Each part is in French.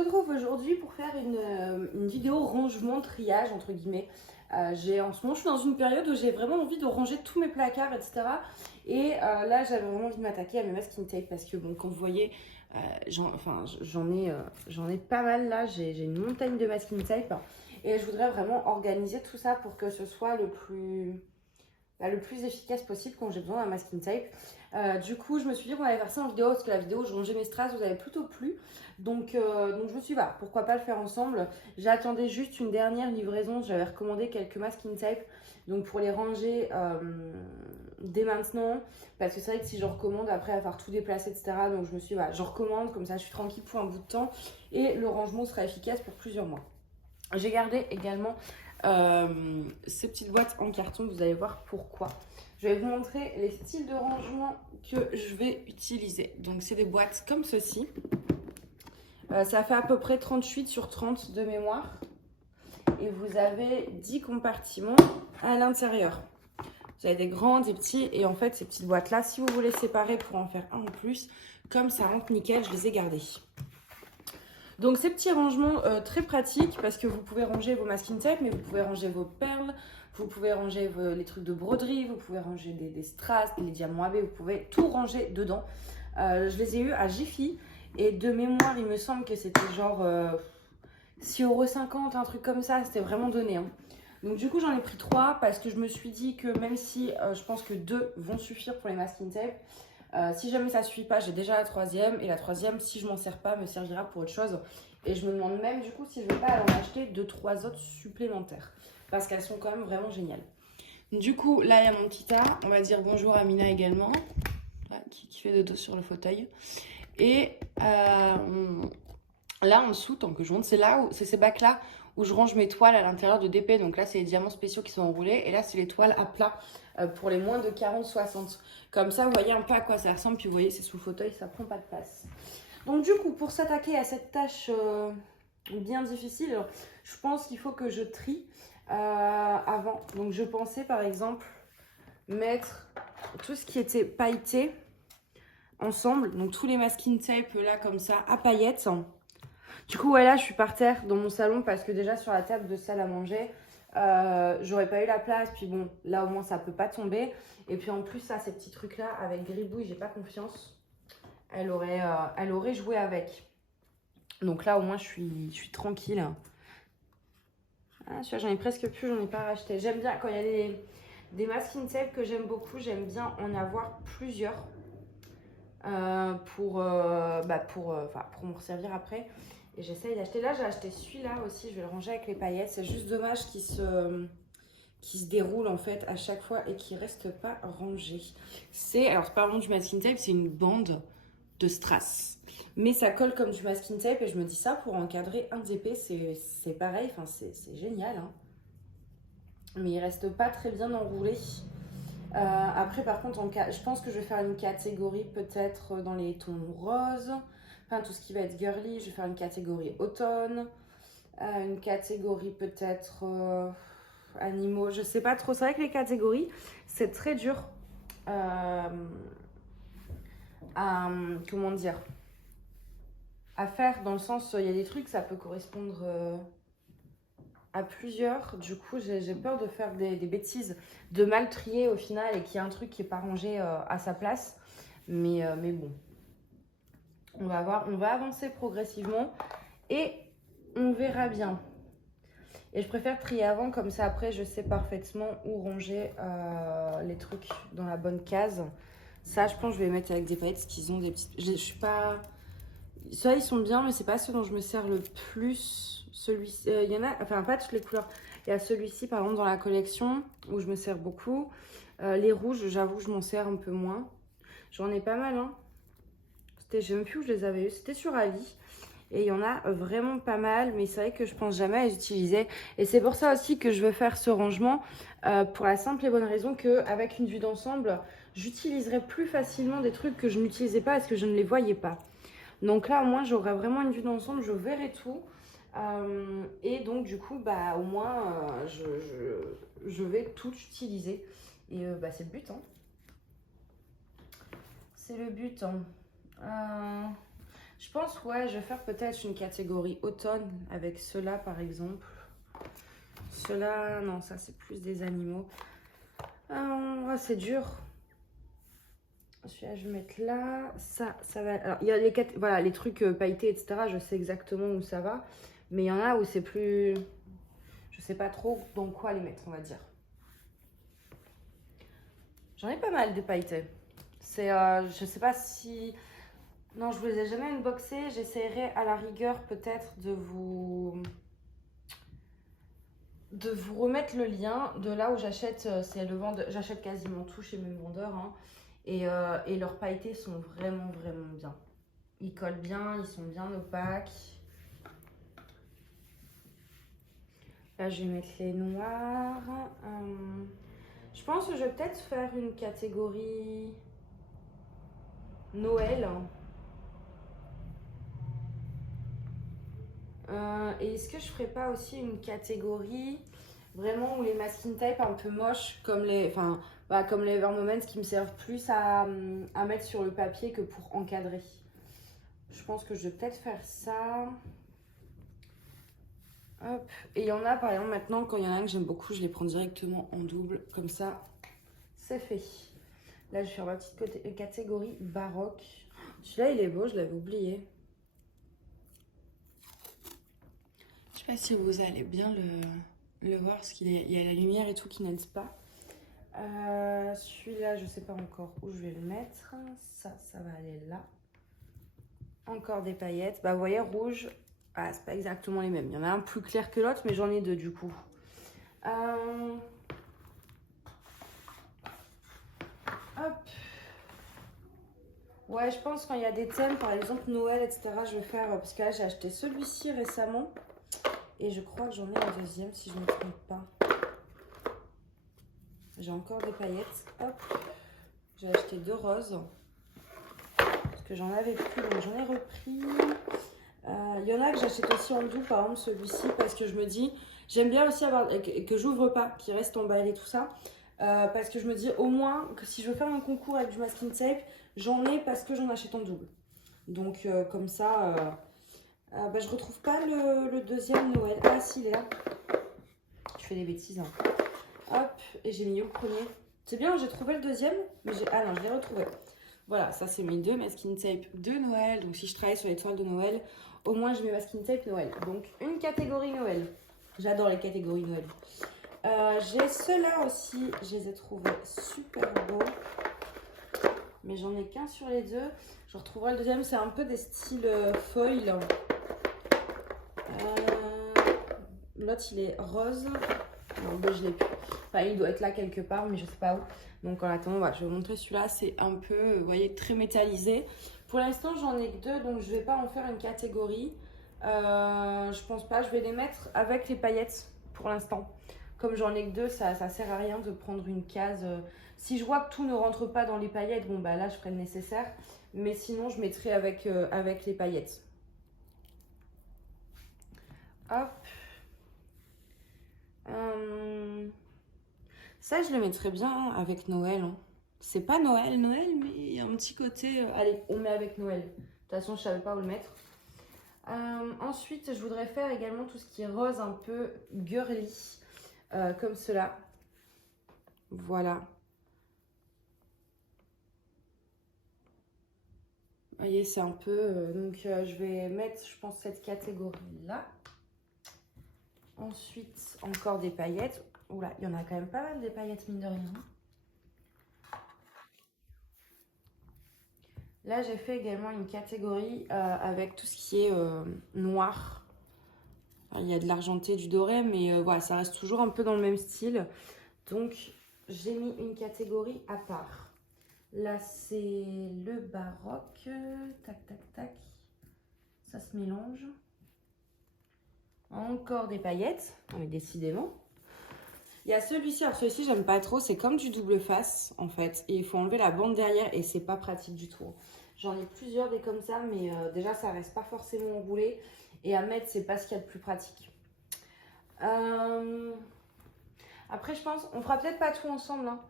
retrouve aujourd'hui pour faire une vidéo rangement, triage entre guillemets. En ce moment, je suis dans une période où j'ai vraiment envie de ranger tous mes placards, etc. Et là, j'avais vraiment envie de m'attaquer à mes masking tape parce que, bon, comme vous voyez, j'en ai pas mal là. J'ai une montagne de masking tape et je voudrais vraiment organiser tout ça pour que ce soit le plus efficace possible quand j'ai besoin d'un masking tape. Du coup, je me suis dit qu'on allait faire ça en vidéo parce que la vidéo où je rangeais mes strass vous avait plutôt plu. Donc je me suis dit, bah, pourquoi pas le faire ensemble. J'attendais juste une dernière livraison. J'avais recommandé quelques masking tape donc pour les ranger dès maintenant. Parce que c'est vrai que si je recommande, après, il va falloir tout déplacer, etc. Donc je me suis dit, bah, je recommande, comme ça je suis tranquille pour un bout de temps. Et le rangement sera efficace pour plusieurs mois. J'ai gardé également ces petites boîtes en carton, vous allez voir pourquoi. Je vais vous montrer les styles de rangement que je vais utiliser. Donc c'est des boîtes comme ceci. Ça fait à peu près 38 sur 30 de mémoire. Et vous avez 10 compartiments à l'intérieur. Vous avez des grands, des petits. Et en fait, ces petites boîtes-là, si vous voulez séparer pour en faire un en plus, comme ça rentre nickel, je les ai gardées. Donc ces petits rangements très pratiques parce que vous pouvez ranger vos masking tape, mais vous pouvez ranger vos perles, vous pouvez ranger les trucs de broderie, vous pouvez ranger des strass, des diamants AB, vous pouvez tout ranger dedans. Je les ai eu à Jiffy et de mémoire il me semble que c'était genre 6,50 €, un truc comme ça, c'était vraiment donné. Hein. Donc du coup j'en ai pris 3 parce que je me suis dit que même si je pense que 2 vont suffire pour les masking tape, si jamais ça ne suffit pas, j'ai déjà la troisième. Et la troisième, si je m'en sers pas, me servira pour autre chose. Et je me demande même du coup si je ne vais pas en acheter 2-3 autres supplémentaires. Parce qu'elles sont quand même vraiment géniales. Du coup, là, il y a mon petit tas. On va dire bonjour à Mina également. Qui fait dodo sur le fauteuil. Et là, en dessous, tant que je monte, c'est ces bacs-là où je range mes toiles à l'intérieur de DP. Donc là, c'est les diamants spéciaux qui sont enroulés. Et là, c'est les toiles à plat pour les moins de 40-60. Comme ça, vous voyez un peu à quoi ça ressemble. Puis vous voyez, c'est sous le fauteuil, ça prend pas de place. Donc du coup, pour s'attaquer à cette tâche bien difficile, je pense qu'il faut que je trie avant. Donc je pensais par exemple mettre tout ce qui était pailleté ensemble. Donc tous les masking tape là comme ça à paillettes. Du coup, ouais, là, je suis par terre dans mon salon parce que déjà sur la table de salle à manger, j'aurais pas eu la place. Puis bon, là au moins ça peut pas tomber. Et puis en plus, ça, ces petits trucs là avec gribouille, j'ai pas confiance. Elle aurait joué avec. Donc là, au moins, je suis tranquille. Ah, celui-là, j'en ai presque plus, j'en ai pas racheté. J'aime bien quand il y a des masking tape que j'aime beaucoup, j'aime bien en avoir plusieurs pour m'en servir après. Et j'essaye d'acheter. Là, j'ai acheté celui-là aussi, je vais le ranger avec les paillettes. C'est juste dommage qu'il se déroule en fait à chaque fois et qui reste pas rangé. Alors parlons du masking tape, c'est une bande de strass. Mais ça colle comme du masking tape et je me dis ça pour encadrer un DP, c'est pareil, enfin c'est génial. Hein. Mais il reste pas très bien enroulé. Après par contre, je pense que je vais faire une catégorie peut-être dans les tons roses. Enfin tout ce qui va être girly, je vais faire une catégorie automne. Une catégorie peut-être animaux, je sais pas trop. C'est vrai que les catégories, c'est très dur comment dire, à faire dans le sens, il y a des trucs, ça peut correspondre à plusieurs. Du coup, j'ai peur de faire des bêtises, de mal trier au final et qu'il y ait un truc qui n'est pas rangé à sa place. Mais bon, on va voir, on va avancer progressivement et on verra bien. Et je préfère trier avant, comme ça après je sais parfaitement où ranger les trucs dans la bonne case. Ça, je pense que je vais les mettre avec des paillettes parce qu'ils ont des petites... Je suis pas... Ça, ils sont bien, mais c'est pas ceux dont je me sers le plus. Celui-ci, il y en a... Enfin, pas toutes les couleurs. Il y a celui-ci, par exemple, dans la collection, où je me sers beaucoup. Les rouges, j'avoue, je m'en sers un peu moins. J'en ai pas mal, hein. Je sais même plus où je les avais eu. C'était sur Ali. Et il y en a vraiment pas mal, mais c'est vrai que je pense jamais à les utiliser. Et c'est pour ça aussi que je veux faire ce rangement, pour la simple et bonne raison qu'avec une vue d'ensemble, j'utiliserai plus facilement des trucs que je n'utilisais pas parce que je ne les voyais pas. Donc là, au moins, j'aurai vraiment une vue d'ensemble, je verrai tout. Et donc, du coup, bah, au moins, je vais tout utiliser. Et c'est le but, hein. C'est le but, hein. Je pense, ouais, je vais faire peut-être une catégorie automne avec ceux-là, par exemple. Ceux-là, non, ça, c'est plus des animaux. Ah, c'est dur. Celui-là, je vais mettre là. Ça va... Alors, il y a voilà, les trucs pailletés, etc. Je sais exactement où ça va. Mais il y en a où c'est plus... Je sais pas trop dans quoi les mettre, on va dire. J'en ai pas mal des pailletés. C'est, je sais pas si... Non, je vous les ai jamais unboxés. J'essaierai à la rigueur peut-être de vous remettre le lien de là où j'achète. C'est le vendeur. J'achète quasiment tout chez mes vendeurs. Hein. Et leurs pailletés sont vraiment, vraiment bien. Ils collent bien, ils sont bien opaques. Là, je vais mettre les noirs. Je pense que je vais peut-être faire une catégorie Noël. Et est-ce que je ferais pas aussi une catégorie vraiment où les masking tape un peu moches comme comme les Evermoments qui me servent plus à mettre sur le papier que pour encadrer. Je pense que je vais peut-être faire ça. Hop. Et il y en a par exemple maintenant quand il y en a un que j'aime beaucoup, je les prends directement en double comme ça. C'est fait. Là je vais faire ma petite catégorie baroque. Celui-là il est beau, je l'avais oublié. Je sais pas si vous allez bien le voir parce qu'il y a la lumière et tout qui n'aide pas. Celui-là, je sais pas encore où je vais le mettre. Ça va aller là. Encore des paillettes. Bah, vous voyez, rouge. Ah, c'est pas exactement les mêmes. Il y en a un plus clair que l'autre, mais j'en ai deux du coup. Hop. Ouais, je pense quand il y a des thèmes, par exemple Noël, etc., je vais faire... Parce que là, j'ai acheté celui-ci récemment. Et je crois que j'en ai un deuxième, si je ne me trompe pas. J'ai encore des paillettes. Hop. J'ai acheté 2 roses. Parce que j'en avais plus, donc j'en ai repris. Il y en a que j'achète aussi en double, par exemple celui-ci, parce que je me dis... J'aime bien aussi avoir... que j'ouvre pas, qui reste emballé, tout ça. Parce que je me dis au moins que si je veux faire un concours avec du masking tape, j'en ai parce que j'en achète en double. Donc comme ça... bah, je retrouve pas le deuxième Noël. Ah si, il est là. Je fais des bêtises. Hein. Hop, et j'ai mis où le premier? C'est bien, j'ai trouvé le deuxième, mais ah non, je l'ai retrouvé. Voilà, ça c'est mes 2 masking tape de Noël. Donc si je travaille sur les toiles de Noël, au moins j'ai mes masking tape Noël. Donc une catégorie Noël. J'adore les catégories Noël. J'ai ceux-là aussi, je les ai trouvés super beaux. Mais j'en ai qu'un sur les deux. Je retrouverai le deuxième, c'est un peu des styles foil. L'autre il est rose. Non, ben, je l'ai plus. Enfin, il doit être là quelque part, mais je sais pas où. Donc en attendant, voilà, je vais vous montrer celui-là. C'est un peu, vous voyez, très métallisé. Pour l'instant, j'en ai que 2, donc je vais pas en faire une catégorie. Je pense pas. Je vais les mettre avec les paillettes pour l'instant. Comme j'en ai que 2, ça sert à rien de prendre une case. Si je vois que tout ne rentre pas dans les paillettes, bon bah là, je ferai le nécessaire. Mais sinon, je mettrai avec les paillettes. Hop. Ça, je le mettrais bien avec Noël. Hein. C'est pas Noël, mais il y a un petit côté... allez, on met avec Noël. De toute façon, je savais pas où le mettre. Ensuite, je voudrais faire également tout ce qui est rose un peu girly. Comme cela. Voilà. Vous voyez, c'est un peu... donc, je vais mettre, je pense, cette catégorie-là. Ensuite, encore des paillettes. Oula, il y en a quand même pas mal des paillettes, mine de rien. Là, j'ai fait également une catégorie avec tout ce qui est noir. Enfin, il y a de l'argenté, du doré, mais voilà, ça reste toujours un peu dans le même style. Donc, j'ai mis une catégorie à part. Là, c'est le baroque. Tac, tac, tac. Ça se mélange. Encore des paillettes, mais décidément. Il y a celui-ci, alors celui-ci j'aime pas trop, c'est comme du double face en fait. Et il faut enlever la bande derrière et c'est pas pratique du tout. J'en ai plusieurs des comme ça, mais déjà ça reste pas forcément enroulé. Et à mettre, c'est pas ce qu'il y a de plus pratique. Après je pense, on fera peut-être pas tout ensemble. Hein.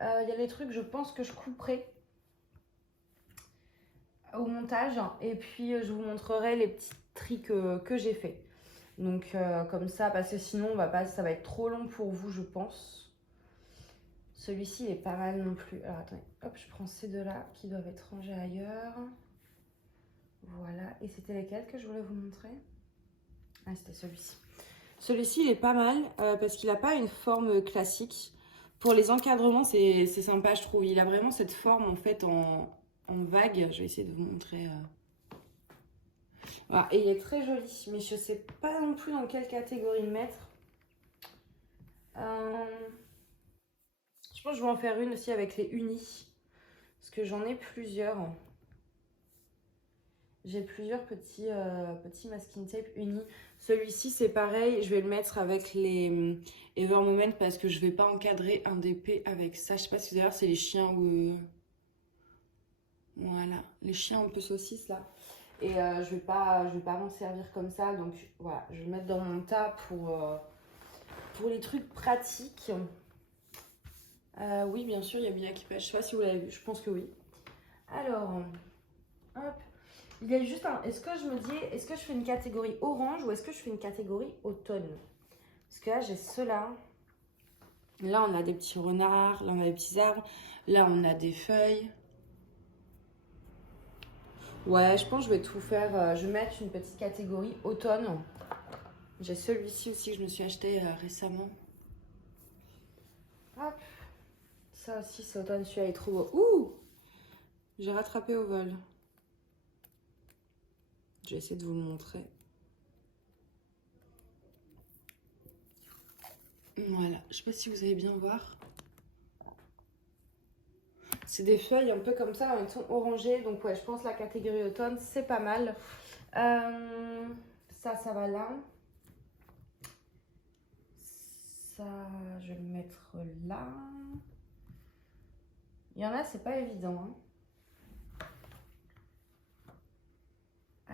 Il y a des trucs, je pense que je couperai. au montage. Et puis, je vous montrerai les petits tricks que j'ai fait. Donc, comme ça, parce que sinon, ça va être trop long pour vous, je pense. Celui-ci, il est pas mal non plus. Alors, attendez, hop, je prends ces deux-là qui doivent être rangés ailleurs. Voilà. Et c'était lesquels que je voulais vous montrer? Ah, c'était celui-ci. Celui-ci, il est pas mal parce qu'il n'a pas une forme classique. Pour les encadrements, c'est sympa, je trouve. Il a vraiment cette forme, en fait, en vague. Je vais essayer de vous montrer. Voilà. Et il est très joli, mais je sais pas non plus dans quelle catégorie le mettre. Je pense que je vais en faire une aussi avec les unis. Parce que j'en ai plusieurs. J'ai plusieurs petits masking tape unis. Celui-ci, c'est pareil. Je vais le mettre avec les Evermoment parce que je vais pas encadrer un DP avec ça. Je sais pas si d'ailleurs c'est les chiens ou... Voilà, les chiens un peu saucisses là. Et je vais pas m'en servir comme ça. Donc voilà, je vais le mettre dans mon tas pour les trucs pratiques. Oui, bien sûr, il y a bien équipage. Je sais pas si vous l'avez vu, je pense que oui. Alors, hop. Il y a juste un... Est-ce que je me dis, est-ce que je fais une catégorie orange ou est-ce que je fais une catégorie automne? Parce que là, j'ai ceux-là. Là, on a des petits renards. Là, on a des petits arbres. Là, on a des feuilles. Ouais, je pense que je vais tout faire. Je vais mettre une petite catégorie automne. J'ai celui-ci aussi que je me suis acheté récemment. Hop. Ça aussi, c'est automne. Celui-là est trop beau. Ouh! J'ai rattrapé au vol. Je vais essayer de vous le montrer. Voilà, je sais pas si vous allez bien voir. C'est des feuilles un peu comme ça, elles sont orangées. Donc ouais, je pense que la catégorie automne, c'est pas mal. Ça va là. Ça, je vais le mettre là. Il y en a, c'est pas évident. Hein.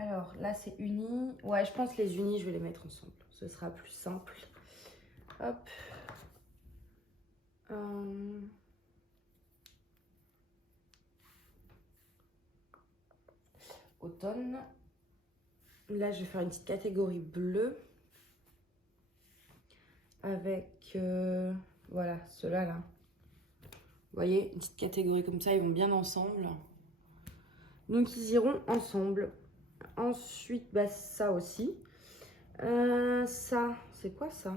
Alors là, c'est unis. Ouais, je pense que les unis, je vais les mettre ensemble. Ce sera plus simple. Hop. Automne. Là, je vais faire une petite catégorie bleue. Avec, voilà, ceux-là, là. Vous voyez, une petite catégorie comme ça, ils vont bien ensemble. Donc, ils iront ensemble. Ensuite, bah, ça aussi. Ça, c'est quoi ça?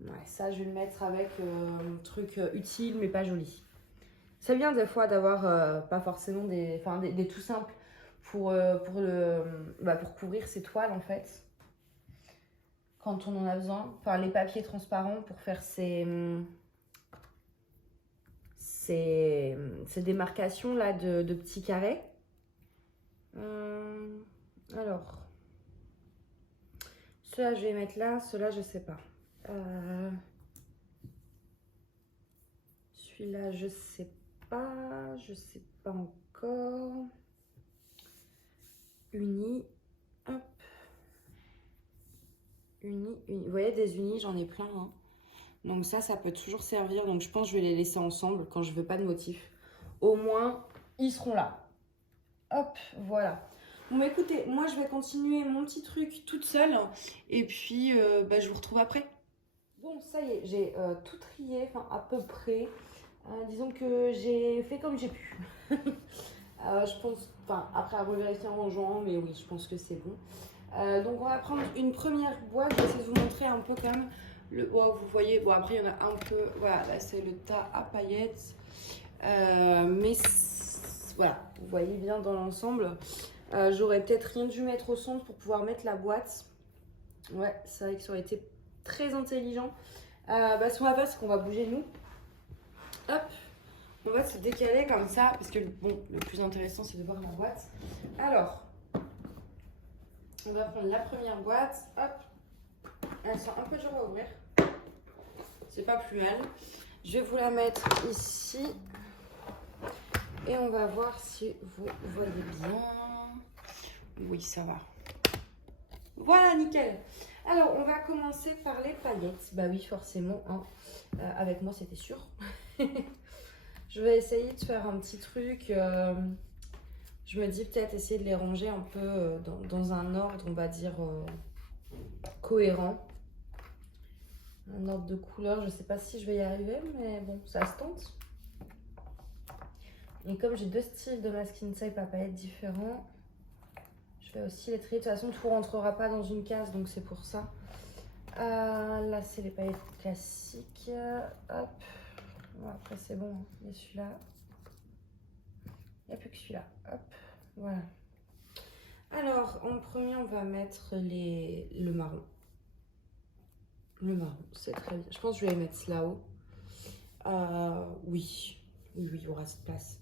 Ouais, ça, je vais le mettre avec un truc utile, mais pas joli. C'est bien des fois d'avoir pas forcément des tout simples pour couvrir ses toiles, en fait. Quand on en a besoin. Enfin, les papiers transparents pour faire ces démarcations là de petits carrés. Alors, ceux-là, je vais mettre là. Ceux-là, je sais pas. Celui-là, je sais pas. Je sais pas encore. Unis. Hop. Unis. Vous voyez, des unis, j'en ai plein. Hein. Donc ça peut toujours servir. Donc je pense que je vais les laisser ensemble quand je veux pas de motif. Au moins, ils seront là. Hop, voilà. Bon, bah, écoutez, moi, je vais continuer mon petit truc toute seule. Et puis, je vous retrouve après. Bon, ça y est, j'ai tout trié, enfin à peu près. Disons que j'ai fait comme j'ai pu. Je pense, enfin après avoir vérifié en rangeant, mais oui, je pense que c'est bon. Donc on va prendre une première boîte. Je vais essayer de vous montrer un peu quand même. Vous voyez, bon après il y en a un peu, voilà, là c'est le tas à paillettes. Mais voilà, vous voyez bien dans l'ensemble. J'aurais peut-être rien dû mettre au centre pour pouvoir mettre la boîte. Ouais, c'est vrai que ça aurait été très intelligent. Ce qu'on va faire, c'est qu'on va bouger nous. Hop, on va se décaler comme ça, parce que bon, le plus intéressant, c'est de voir la boîte. Alors, on va prendre la première boîte. Hop, elle sent un peu dur à ouvrir. C'est pas plus mal. Je vais vous la mettre ici. Et on va voir si vous voyez bien. Oui, ça va. Voilà, nickel. Alors, on va commencer par les paillettes. Bah oui, forcément. Hein. Avec moi, c'était sûr. Je vais essayer de faire un petit truc. Je me dis peut-être essayer de les ranger un peu dans un ordre, on va dire, cohérent. Un ordre de couleur, je sais pas si je vais y arriver, mais bon, ça se tente. Et comme j'ai 2 styles de masking tape à paillettes différents, je vais aussi les trier. De toute façon, tout rentrera pas dans une case, donc c'est pour ça. Là, c'est les paillettes classiques. Hop. Bon, après, c'est bon. Hein. Il y a celui-là. Il n'y a plus que celui-là. Hop. Voilà. Alors, en premier, on va mettre le marron. Le marron, c'est très bien. Je pense que je vais les mettre là-haut. Oui. Oui, il y aura cette place.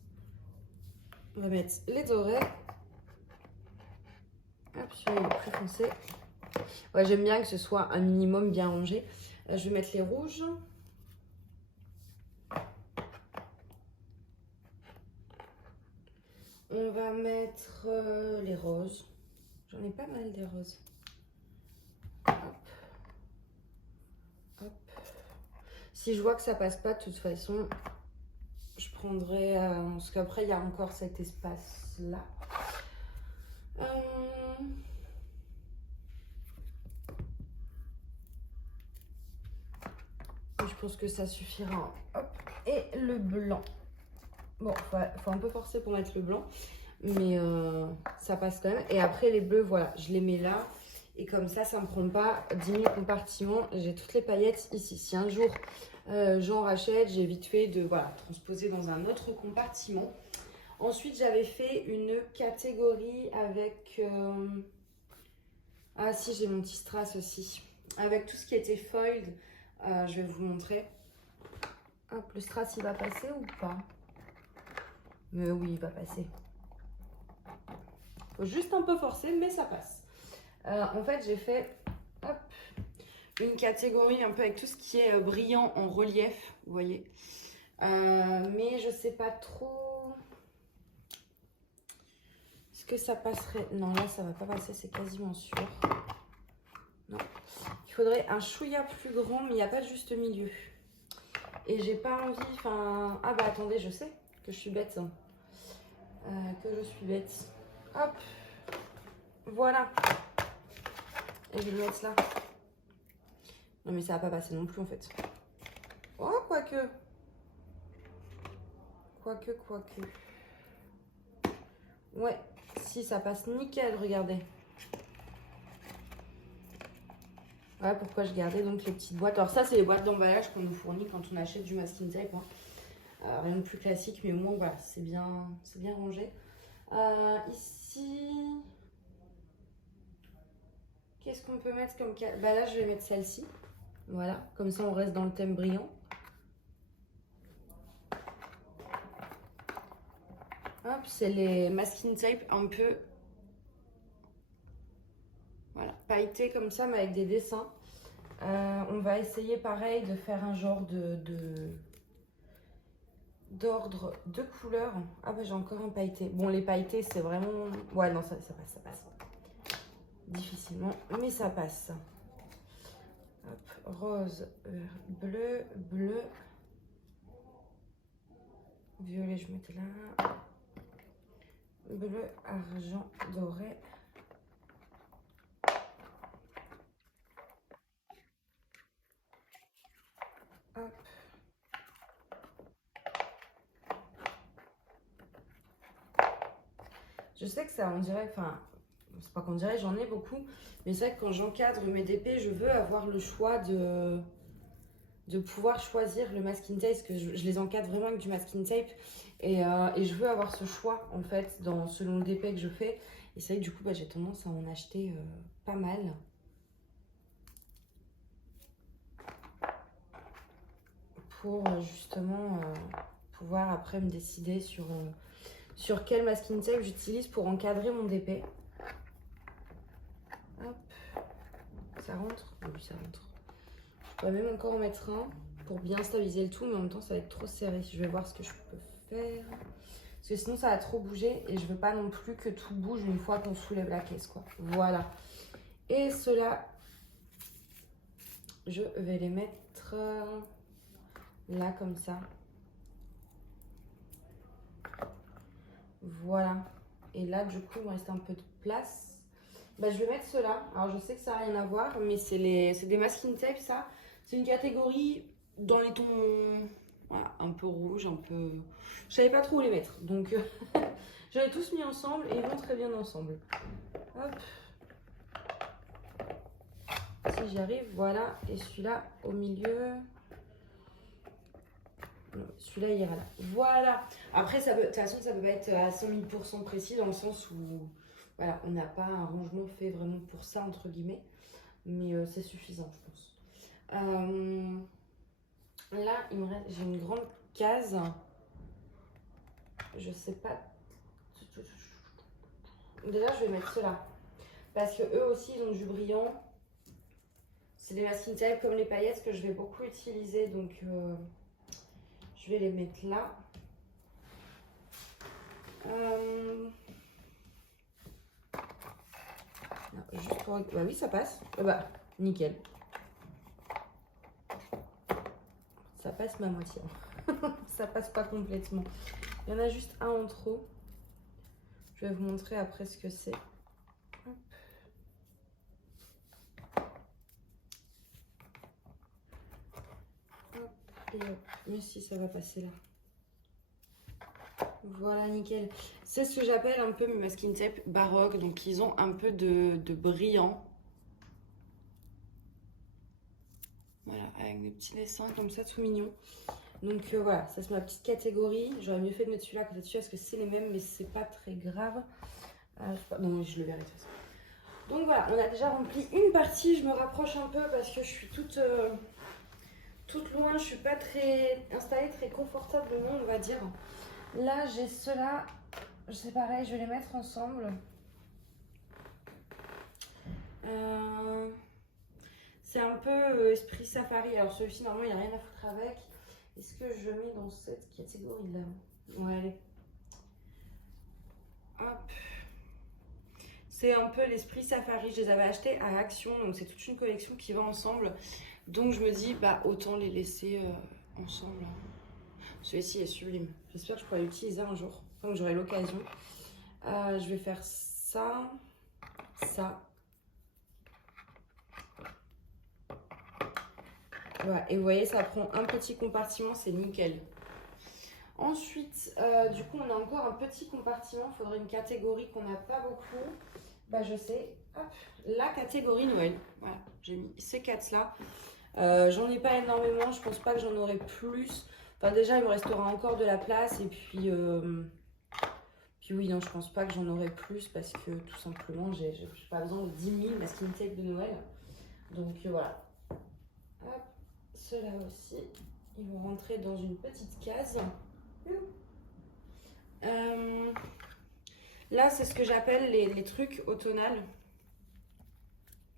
On va mettre les dorés. Hop, celui-là, il est plus foncé. Ouais, j'aime bien que ce soit un minimum bien rangé. Je vais mettre les rouges. On va mettre les roses. J'en ai pas mal des roses. Hop. Hop. Si je vois que ça passe pas, de toute façon, je prendrai... parce qu'après, il y a encore cet espace-là. Je pense que ça suffira. Hop. Et le blanc. Bon, faut un peu forcer pour mettre le blanc. Mais ça passe quand même. Et après, les bleus, voilà, je les mets là. Et comme ça me prend pas 10 000 compartiments. J'ai toutes les paillettes ici. Si un jour, j'en rachète, j'ai vite fait de transposer dans un autre compartiment. Ensuite, j'avais fait une catégorie avec... Ah si, j'ai mon petit strass aussi. Avec tout ce qui était foiled. Je vais vous montrer. Hop, le strass, il va passer ou pas? Mais oui, il va passer. Faut juste un peu forcer, mais ça passe. En fait, j'ai fait hop, une catégorie un peu avec tout ce qui est brillant en relief, vous voyez. Mais je sais pas trop... Est-ce que ça passerait? Non, là, ça va pas passer, c'est quasiment sûr. Non. Il faudrait un chouïa plus grand, mais il n'y a pas de juste milieu. Et j'ai pas envie... Enfin... Ah bah attendez, je sais que je suis bête. Hein. Que je suis bête. Hop. Voilà. Et je vais le mettre là. Non mais ça va pas passer non plus en fait. Oh, quoique. Quoique. Ouais, si ça passe nickel, regardez. Voilà pourquoi je gardais donc les petites boîtes. Alors ça, c'est les boîtes d'emballage qu'on nous fournit quand on achète du masking tape. Hein. Rien de plus classique, mais au moins, voilà, c'est bien rangé. Ici... Qu'est-ce qu'on peut mettre comme... Bah là, je vais mettre celle-ci. Voilà, comme ça, on reste dans le thème brillant. Hop, c'est les masking tape un peu... Voilà, pailletés comme ça, mais avec des dessins. On va essayer, pareil, de faire un genre d'ordre de couleurs. Ah bah j'ai encore un pailleté. Bon, les pailletés, c'est vraiment... Ouais, non, ça passe. Difficilement, mais ça passe. Hop, rose, bleu, violet, je mettais là. Bleu, argent, doré. Hop. Je sais que ça, on dirait, enfin, c'est pas qu'on dirait, j'en ai beaucoup, mais c'est vrai que quand j'encadre mes DP, je veux avoir le choix de pouvoir choisir le masking tape, parce que je les encadre vraiment avec du masking tape, et je veux avoir ce choix, en fait, selon le DP que je fais, et c'est vrai que du coup, bah, j'ai tendance à en acheter pas mal. Pour justement pouvoir après me décider sur quel masking tape j'utilise pour encadrer mon DP. Hop, ça rentre? Oui, ça rentre. Je pourrais même encore en mettre un pour bien stabiliser le tout, mais en même temps ça va être trop serré. Je vais voir ce que je peux faire. Parce que sinon ça va trop bouger et je veux pas non plus que tout bouge une fois qu'on soulève la caisse, quoi. Voilà. Et ceux-là, je vais les mettre là comme ça. Voilà. Et là, du coup, il me reste un peu de place. Bah, je vais mettre ceux-là. Alors, je sais que ça n'a rien à voir, mais c'est des masking tape, ça. C'est une catégorie dans les tons, voilà, un peu rouge, un peu... Je savais pas trop où les mettre. Donc, j'en ai tous mis ensemble et ils vont très bien ensemble. Hop. Si j'y arrive, voilà. Et celui-là au milieu. Celui-là ira là. Voilà. Après, ça peut, de toute façon, ça peut pas être à 100 000% précis dans le sens où, voilà, on n'a pas un rangement fait vraiment pour ça, entre guillemets. Mais c'est suffisant, je pense. Là, il me reste, j'ai une grande case. Je sais pas. Déjà, je vais mettre ceux-là. Parce que eux aussi, ils ont du brillant. C'est des masking tape comme les paillettes que je vais beaucoup utiliser. Donc, je vais les mettre là. Non, juste pour... Bah oui, ça passe. Bah, nickel. Ça passe ma moitié. Ça passe pas complètement. Il y en a juste un en trop. Je vais vous montrer après ce que c'est. Et hop. Mais si, ça va passer là. Voilà, nickel. C'est ce que j'appelle un peu mes masking tape baroque. Donc, ils ont un peu de brillant. Voilà, avec des petits dessins comme ça, tout mignon. Donc voilà, ça c'est ma petite catégorie. J'aurais mieux fait de mettre celui-là que celui-là parce que c'est les mêmes, mais c'est pas très grave. Je sais pas... Non, je le verrai de toute façon. Donc voilà, on a déjà rempli une partie. Je me rapproche un peu parce que je suis toute loin. Je suis pas très installée, très confortablement, on va dire. Là, j'ai ceux-là. C'est pareil, je vais les mettre ensemble. C'est un peu esprit safari. Alors celui-ci, normalement, il n'y a rien à foutre avec. Est-ce que je mets dans cette catégorie-là? Ouais, allez. Hop. C'est un peu l'esprit safari. Je les avais achetés à Action, donc c'est toute une collection qui va ensemble. Donc je me dis, bah autant les laisser ensemble. Celui-ci est sublime. J'espère que je pourrai l'utiliser un jour, quand j'aurai l'occasion. Je vais faire ça, ça. Voilà. Et vous voyez, ça prend un petit compartiment, c'est nickel. Ensuite, du coup, on a encore un petit compartiment. Il faudrait une catégorie qu'on n'a pas beaucoup. Bah, je sais. Hop, la catégorie Noël. Voilà, j'ai mis ces quatre-là. J'en ai pas énormément. Je pense pas que j'en aurai plus. Enfin, déjà, il me restera encore de la place. Et puis, oui, non, je pense pas que j'en aurai plus parce que tout simplement, j'ai pas besoin de 10 000 masking tape de Noël. Donc, voilà. Hop, ceux-là aussi. Ils vont rentrer dans une petite case. Là, c'est ce que j'appelle les trucs automnales.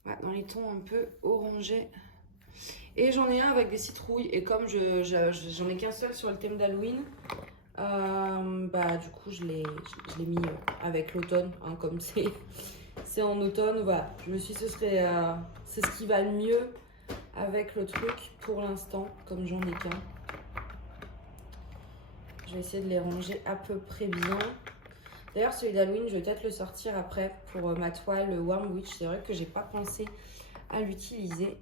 Voilà, dans les tons un peu orangés. Et j'en ai un avec des citrouilles. Et comme j'en ai qu'un seul sur le thème d'Halloween, bah du coup, je l'ai mis avec l'automne. Hein, comme c'est en automne, voilà. Je me suis dit, c'est ce qui va le mieux avec le truc pour l'instant, comme j'en ai qu'un. Je vais essayer de les ranger à peu près bien. D'ailleurs, celui d'Halloween, je vais peut-être le sortir après pour ma toile Warm Witch. C'est vrai que j'ai pas pensé à l'utiliser.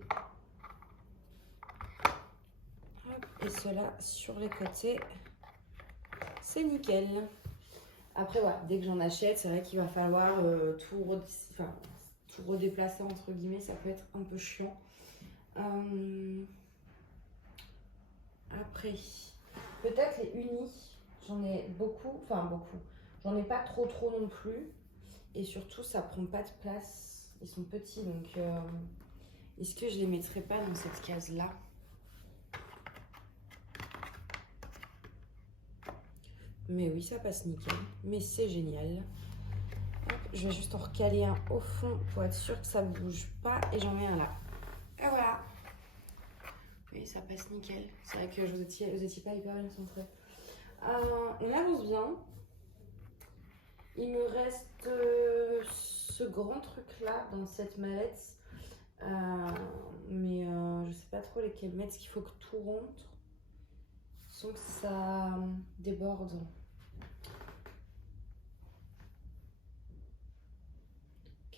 Et cela sur les côtés, c'est nickel. Après, voilà, dès que j'en achète, c'est vrai qu'il va falloir tout redéplacer, entre guillemets. Ça peut être un peu chiant. Après, peut-être les unis. J'en ai beaucoup, enfin beaucoup. J'en ai pas trop non plus. Et surtout, ça prend pas de place. Ils sont petits, donc est-ce que je les mettrai pas dans cette case-là? Mais oui, ça passe nickel. Mais c'est génial. Hop, je vais juste en recaler un au fond pour être sûr que ça ne bouge pas. Et j'en mets un là. Et voilà. Oui, ça passe nickel. C'est vrai que vous étiez pas hyper bien centré. On avance bien. Il me reste ce grand truc là dans cette mallette. Mais je sais pas trop lesquels mettre. Est-ce qu'il faut que tout rentre sans que ça déborde?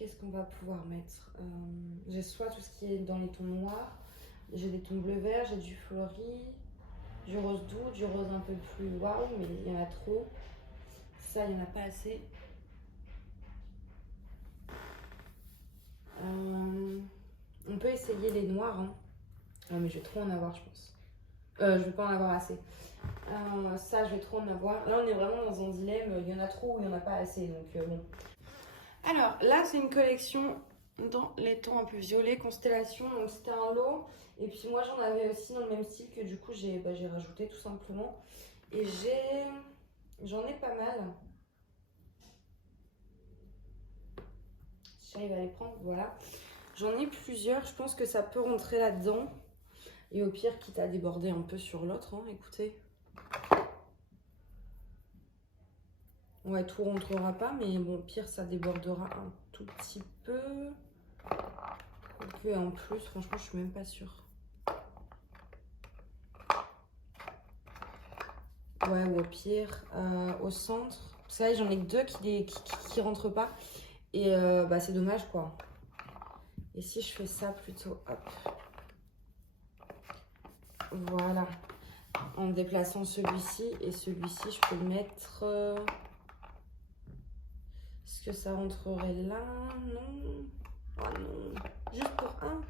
qu'est-ce qu'on va pouvoir mettre? J'ai soit tout ce qui est dans les tons noirs, j'ai des tons bleu-vert, j'ai du fleuri, du rose doux, du rose un peu plus waouh, mais il y en a trop. Ça, il n'y en a pas assez. On peut essayer les noirs, hein. Mais je vais trop en avoir, je pense. Je vais pas en avoir assez. Ça, je vais trop en avoir. Là, on est vraiment dans un dilemme. Il y en a trop ou il n'y en a pas assez. Donc, bon. Alors, là, c'est une collection dans les tons un peu violets, constellation. Donc, c'était un lot. Et puis, moi, j'en avais aussi dans le même style que du coup, j'ai rajouté tout simplement. Et j'en ai pas mal. J'arrive à les prendre, voilà. J'en ai plusieurs. Je pense que ça peut rentrer là-dedans. Et au pire, quitte à déborder un peu sur l'autre, hein, écoutez. Ouais, tout rentrera pas, mais bon, au pire, ça débordera un tout petit peu. Et en plus, franchement, je suis même pas sûre. Ouais, ou au pire, au centre. Ça là, j'en ai que deux qui rentrent pas. Et bah, c'est dommage, quoi. Et si je fais ça plutôt, hop. Voilà. En déplaçant celui-ci et celui-ci, je peux le mettre... Est-ce que ça rentrerait là? Non. Oh non. Juste pour un.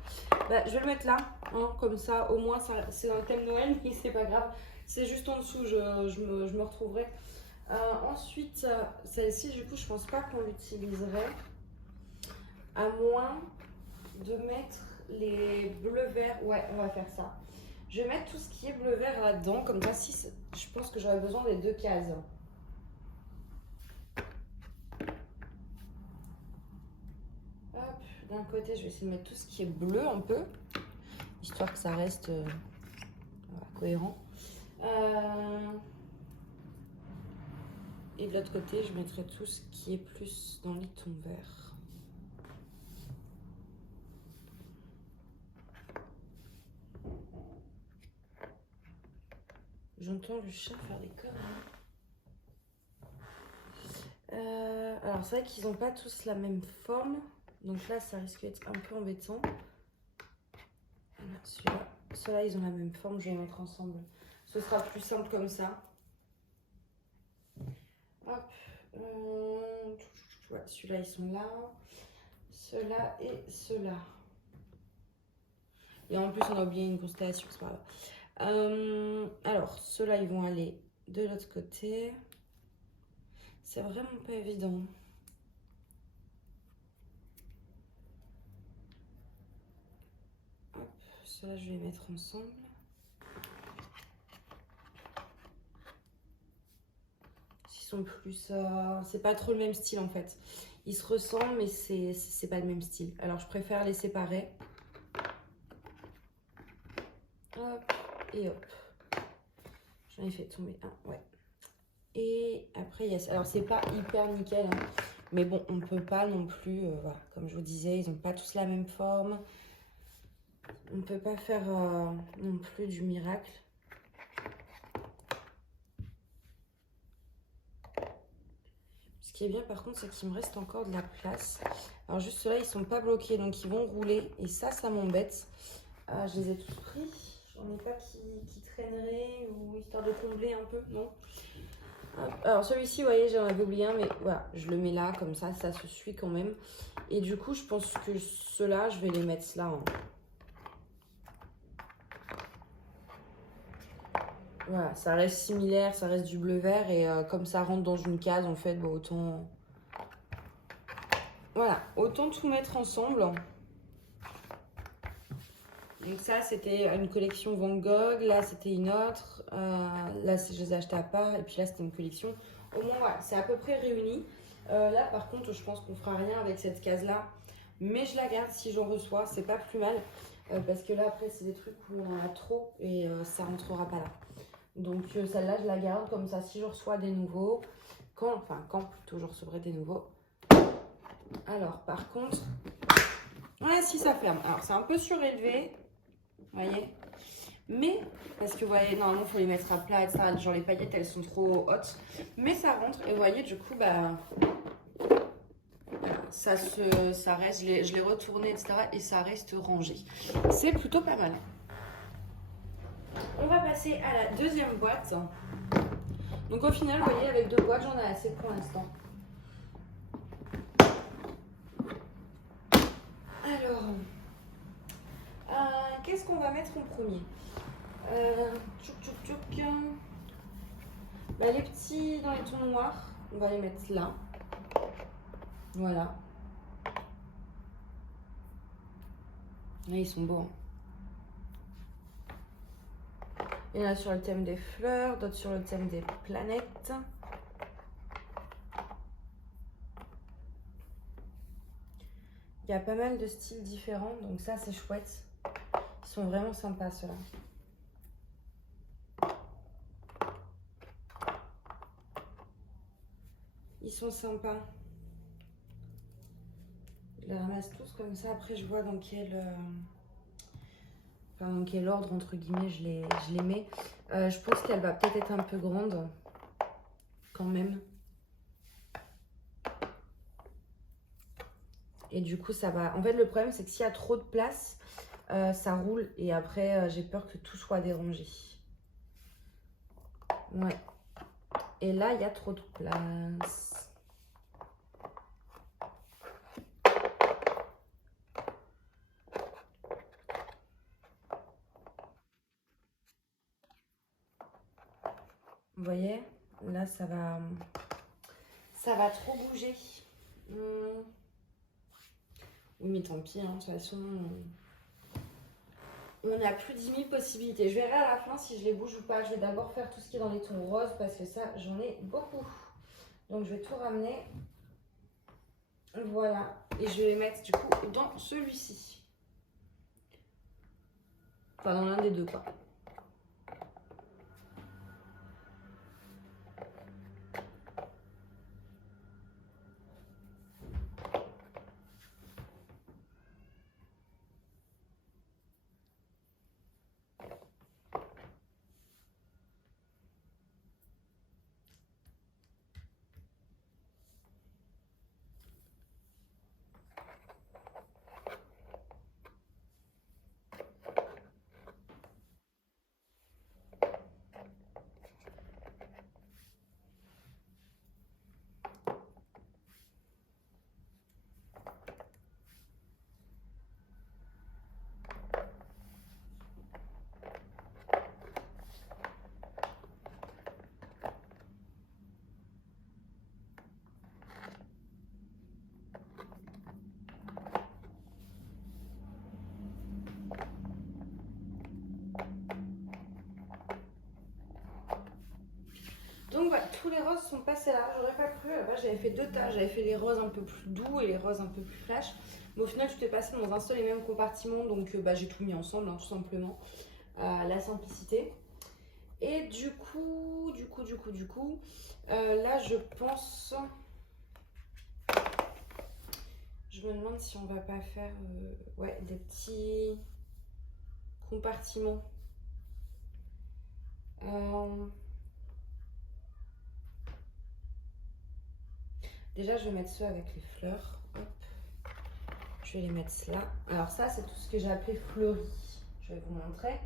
Bah, je vais le mettre là. Hein, comme ça, au moins, c'est dans le thème Noël, mais c'est pas grave. C'est juste en dessous, je me retrouverai. Ensuite, celle-ci, du coup, je pense pas qu'on l'utiliserait. À moins de mettre les bleus-verts. Ouais, on va faire ça. Je vais mettre tout ce qui est bleu-vert là-dedans. Comme ça, si je pense que j'aurais besoin des deux cases. Hop, d'un côté, je vais essayer de mettre tout ce qui est bleu un peu. Histoire que ça reste voilà, cohérent. Et de l'autre côté, je mettrai tout ce qui est plus dans les tons verts. J'entends le chat faire des conneries. Alors c'est vrai qu'ils n'ont pas tous la même forme. Donc là, ça risque d'être un peu embêtant. Ceux-là, ils ont la même forme. Je vais les mettre ensemble. Ce sera plus simple comme ça. Hop. Ouais, celui-là, ils sont là. Ceux-là et ceux-là. Et en plus, on a oublié une constellation, c'est pas grave. Alors, ceux-là, ils vont aller de l'autre côté. C'est vraiment pas évident. Hop, ceux-là, je vais les mettre ensemble. Ils sont plus... c'est pas trop le même style, en fait. Ils se ressemblent, mais c'est pas le même style. Alors, je préfère les séparer. Hop, et hop. J'en ai fait tomber un, ouais. Et après, il y a... Alors, c'est pas hyper nickel, hein, mais bon, on peut pas non plus... voilà, comme je vous disais, ils n'ont pas tous la même forme. On peut pas faire non plus du miracle. Ce qui est bien, par contre, c'est qu'il me reste encore de la place. Alors, juste ceux-là, ils sont pas bloqués, donc ils vont rouler. Et ça m'embête. Je les ai tous pris. J'en ai pas qui traîneraient ou histoire de combler un peu, non. Alors celui-ci, vous voyez, j'en avais oublié un, mais voilà, je le mets là, comme ça se suit quand même. Et du coup, je pense que ceux-là, je vais les mettre là. Hein. Voilà, ça reste similaire, ça reste du bleu-vert, et comme ça rentre dans une case, en fait, bon, autant... Voilà, autant tout mettre ensemble. Donc ça, c'était une collection Van Gogh, là, c'était une autre, là, je les ai achetés à part, et puis là, c'était une collection. Au moins, voilà, c'est à peu près réuni. Là, par contre, je pense qu'on fera rien avec cette case-là, mais je la garde si j'en reçois, c'est pas plus mal, parce que là, après, c'est des trucs où on en a trop, et ça rentrera pas là. Donc celle-là, je la garde, comme ça, si je reçois des nouveaux, quand plutôt je recevrai des nouveaux. Alors, par contre, ouais, si ça ferme. Alors, c'est un peu surélevé. Vous voyez, mais parce que vous voyez, normalement il faut les mettre à plat, etc. Genre les paillettes elles sont trop hautes, mais ça rentre. Et vous voyez, du coup, bah ça reste, je l'ai retourné, etc. Et ça reste rangé. C'est plutôt pas mal. On va passer à la deuxième boîte. Donc au final, vous voyez, avec 2 boîtes, j'en ai assez pour l'instant. Alors, qu'est-ce qu'on va mettre en premier? Bah, les petits dans les tons noirs, on va les mettre là. Voilà. Là, ils sont beaux. Il y en a sur le thème des fleurs, d'autres sur le thème des planètes. Il y a pas mal de styles différents, donc ça c'est chouette. Ils sont vraiment sympas ceux-là. Ils sont sympas. Je les ramasse tous comme ça. Après, je vois dans quel, dans quel ordre, entre guillemets, je les mets. Je pense qu'elle va peut-être être un peu grande, quand même. Et du coup, ça va... En fait, le problème, c'est que s'il y a trop de place, ça roule. Et après, j'ai peur que tout soit dérangé. Ouais. Et là, il y a trop de place. Vous voyez, là, ça va trop bouger. Oui, mais tant pis, hein, de toute façon, on n'a plus 10 000 possibilités. Je verrai à la fin si je les bouge ou pas. Je vais d'abord faire tout ce qui est dans les tons roses parce que ça, j'en ai beaucoup. Donc, je vais tout ramener. Voilà. Et je vais les mettre, du coup, dans celui-ci. Enfin, dans l'un des deux, quoi. Donc voilà, tous les roses sont passés là. J'aurais pas cru. Là-bas, j'avais fait 2 tas. J'avais fait les roses un peu plus doux et les roses un peu plus flash. Mais au final, tout est passé dans un seul et même compartiment. Donc j'ai tout mis ensemble, hein, tout simplement. La simplicité. Et du coup, là, je pense... Je me demande si on va pas faire ouais, des petits compartiments. Déjà, je vais mettre ceux avec les fleurs. Hop. Je vais les mettre là. Alors ça, c'est tout ce que j'ai appelé fleuri. Je vais vous montrer.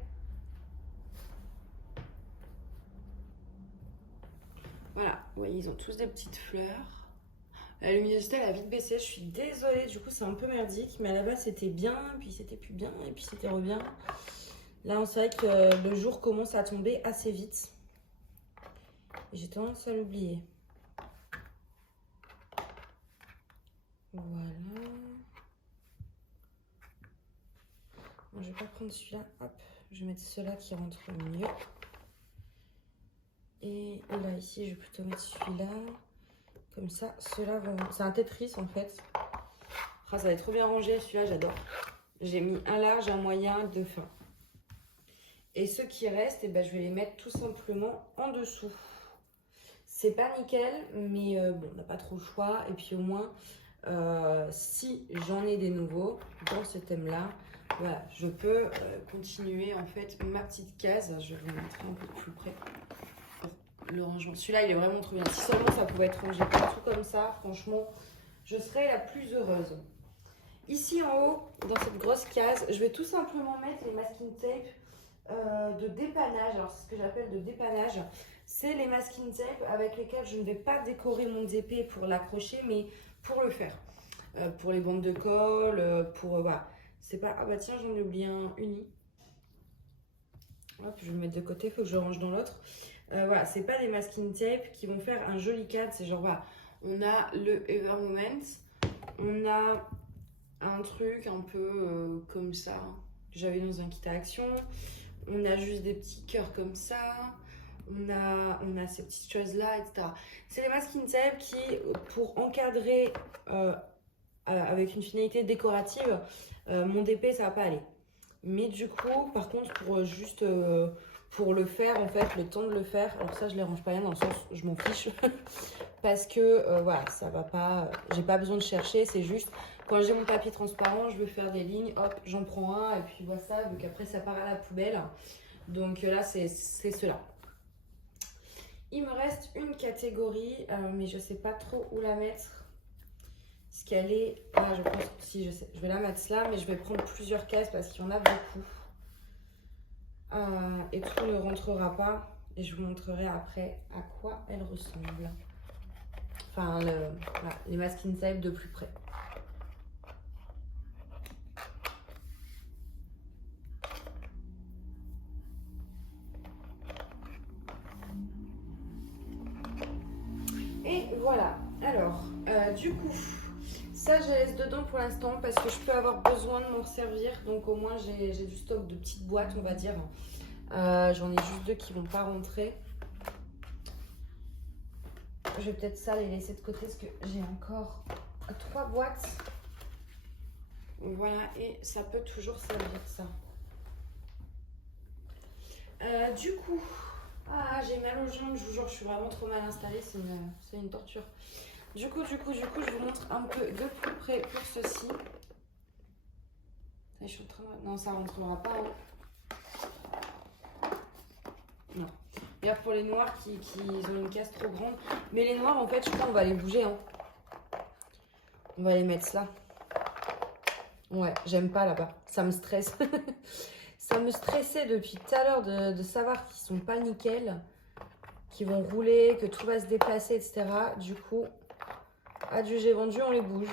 Voilà, vous voyez, ils ont tous des petites fleurs. La luminosité, elle a vite baissé. Je suis désolée, du coup, c'est un peu merdique. Mais à la base, c'était bien, puis c'était plus bien, et puis c'était re-bien. Là, on sait que le jour commence à tomber assez vite. Et j'ai tendance à l'oublier. Voilà. Bon, je vais pas prendre celui-là. Hop, je vais mettre ceux-là qui rentrent mieux. Et là, ici, je vais plutôt mettre celui-là. Comme ça, ceux-là vont... C'est un Tetris, en fait. Ah, ça va être trop bien rangé, celui-là, j'adore. J'ai mis un large, un moyen, 2 fins. Et ceux qui restent, eh ben, je vais les mettre tout simplement en dessous. C'est pas nickel, mais bon, on n'a pas trop le choix. Et puis au moins, si j'en ai des nouveaux dans ce thème-là, voilà, je peux continuer en fait ma petite case. Je vais vous montrer un peu plus près le rangement. Celui-là, il est vraiment trop bien. Si seulement ça pouvait être rangé partout comme ça, franchement, je serai la plus heureuse. Ici en haut, dans cette grosse case, je vais tout simplement mettre les masking tape de dépannage. Alors c'est ce que j'appelle de dépannage. C'est les masking tape avec lesquels je ne vais pas décorer mon DP pour l'accrocher, mais pour le faire. Pour les bandes de colle, pour... voilà. C'est pas... Ah bah tiens, j'en ai oublié un uni. Hop, je vais le mettre de côté, il faut que je range dans l'autre. Voilà, c'est pas des masking tape qui vont faire un joli cadre. C'est genre, voilà, on a le Ever Moment, on a un truc un peu comme ça, que j'avais dans un kit à action. On a juste des petits cœurs comme ça. On a ces petites choses-là, etc. C'est les masking tape qui, pour encadrer avec une finalité décorative, mon DP, ça va pas aller. Mais du coup, par contre, pour juste pour le faire, en fait, le temps de le faire, alors ça, je les range pas bien dans le sens où je m'en fiche. Parce que, voilà, ça va pas, j'ai pas besoin de chercher, c'est juste, quand j'ai mon papier transparent, je veux faire des lignes, hop, j'en prends un, et puis voilà ça, vu qu'après, ça part à la poubelle. Donc là, c'est cela. Il me reste une catégorie, mais je sais pas trop où la mettre. Parce qu'elle est... Ah, je pense... Si, je sais. Je vais la mettre là, mais je vais prendre plusieurs cases parce qu'il y en a beaucoup. Et tout ne rentrera pas. Et je vous montrerai après à quoi elle ressemble. Enfin, voilà, les masking tape de plus près. Et voilà. Alors, du coup... Ça, je laisse dedans pour l'instant parce que je peux avoir besoin de m'en servir. Donc, au moins, j'ai du stock de petites boîtes, on va dire. J'en ai juste 2 qui vont pas rentrer. Je vais peut-être ça les laisser de côté parce que j'ai encore 3 boîtes. Voilà, et ça peut toujours servir ça. Du coup, j'ai mal aux jambes, je vous jure, je suis vraiment trop mal installée, c'est une torture. Du coup, je vous montre un peu de plus près pour ceci. Je suis en train de... Non, ça rentrera pas. Hein. Non. D'ailleurs, pour les noirs qui ont une case trop grande. Mais les noirs, en fait, je crois qu'on va les bouger. Hein. On va les mettre là. Ouais, j'aime pas là-bas. Ça me stresse. Ça me stressait depuis tout à l'heure de savoir qu'ils sont pas nickel. Qu'ils vont rouler, que tout va se déplacer, etc. Du coup... Adieu, j'ai vendu, on les bouge.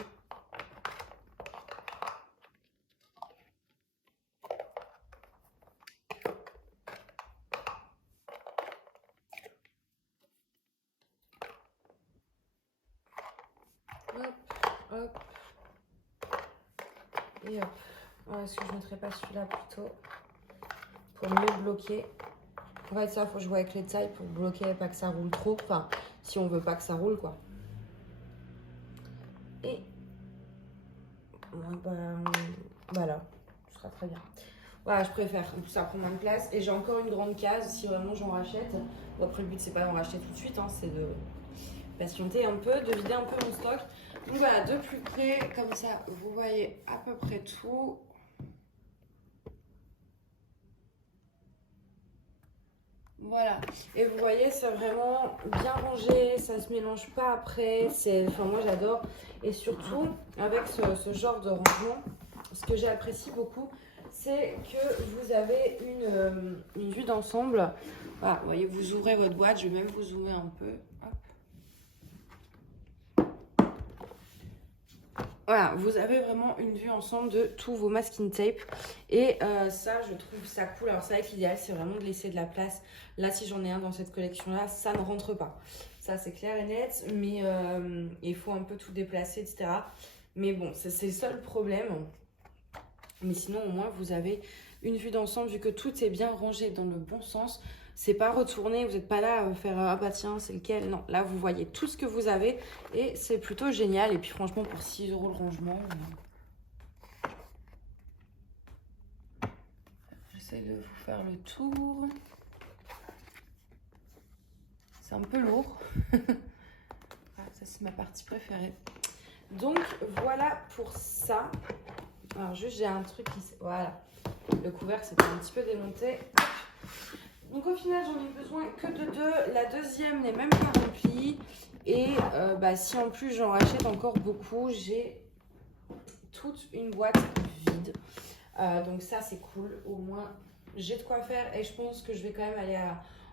Hop, hop. Et hop. Est-ce que je ne mettrais pas celui-là plutôt pour mieux bloquer? En fait, ça, il faut jouer avec les tailles pour bloquer, pas que ça roule trop. Enfin, si on veut pas que ça roule, quoi. Et voilà, ce sera très bien. Voilà, je préfère. En plus, ça prend moins de place. Et j'ai encore une grande case si vraiment j'en rachète. Bon, après, le but, c'est pas d'en racheter tout de suite. Hein, c'est de patienter un peu, de vider un peu mon stock. Donc voilà, de plus près, comme ça, vous voyez à peu près tout. Voilà, et vous voyez, c'est vraiment bien rangé, ça ne se mélange pas après, enfin, moi j'adore. Et surtout, avec ce genre de rangement, ce que j'apprécie beaucoup, c'est que vous avez une vue d'ensemble. Voilà, vous voyez, vous ouvrez votre boîte, je vais même vous zoomer un peu. Hop. Voilà, vous avez vraiment une vue ensemble de tous vos masking tape. Et ça, je trouve ça cool. Alors c'est vrai que l'idéal, c'est vraiment de laisser de la place. Là, si j'en ai un dans cette collection-là, ça ne rentre pas. Ça, c'est clair et net. Mais il faut un peu tout déplacer, etc. Mais bon, c'est le seul problème. Mais sinon, au moins, vous avez une vue d'ensemble. Vu que tout est bien rangé dans le bon sens. C'est pas retourné, vous n'êtes pas là à faire ah bah tiens, c'est lequel. Non, là vous voyez tout ce que vous avez et c'est plutôt génial. Et puis franchement, pour 6 € le rangement, j'essaie de vous faire le tour. C'est un peu lourd. Ah, ça, c'est ma partie préférée. Donc voilà pour ça. Alors, juste, j'ai un truc qui. Voilà, le couvercle c'était un petit peu démonté. Donc au final, j'en ai besoin que de 2. La deuxième n'est même pas remplie. Et si en plus j'en rachète encore beaucoup, j'ai toute une boîte vide. Donc ça c'est cool, au moins j'ai de quoi faire et je pense que je vais quand même aller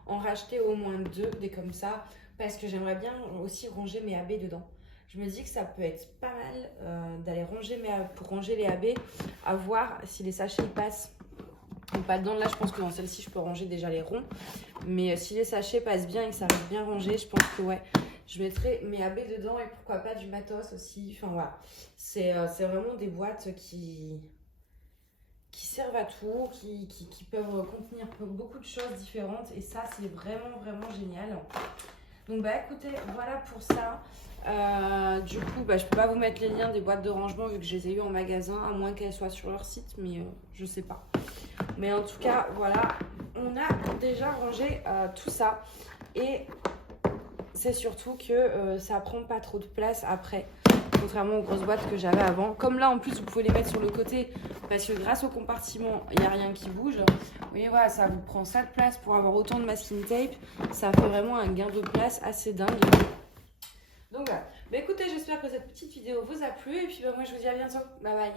en racheter au moins 2 des comme ça parce que j'aimerais bien aussi ranger mes AB dedans. Je me dis que ça peut être pas mal d'aller ranger pour ranger les AB, à voir si les sachets ils passent ou pas dedans. Là je pense que dans celle-ci je peux ranger déjà les ronds, mais si les sachets passent bien et que ça reste bien rangé, je pense que ouais, je mettrai mes AB dedans et pourquoi pas du matos aussi. Enfin voilà, c'est vraiment des boîtes qui servent à tout, qui peuvent contenir beaucoup de choses différentes et ça c'est vraiment génial. Donc écoutez, voilà pour ça. Du coup je peux pas vous mettre les liens des boîtes de rangement vu que je les ai eues en magasin, à moins qu'elles soient sur leur site, mais je sais pas. Mais en tout cas voilà, on a déjà rangé tout ça et c'est surtout que ça prend pas trop de place après, contrairement aux grosses boîtes que j'avais avant. Comme là en plus vous pouvez les mettre sur le côté parce que grâce au compartiment il n'y a rien qui bouge. Vous voyez voilà, ça vous prend ça de place pour avoir autant de masking tape. Ça fait vraiment un gain de place assez dingue. Donc voilà, écoutez, j'espère que cette petite vidéo vous a plu et puis moi je vous dis à bientôt, bye bye.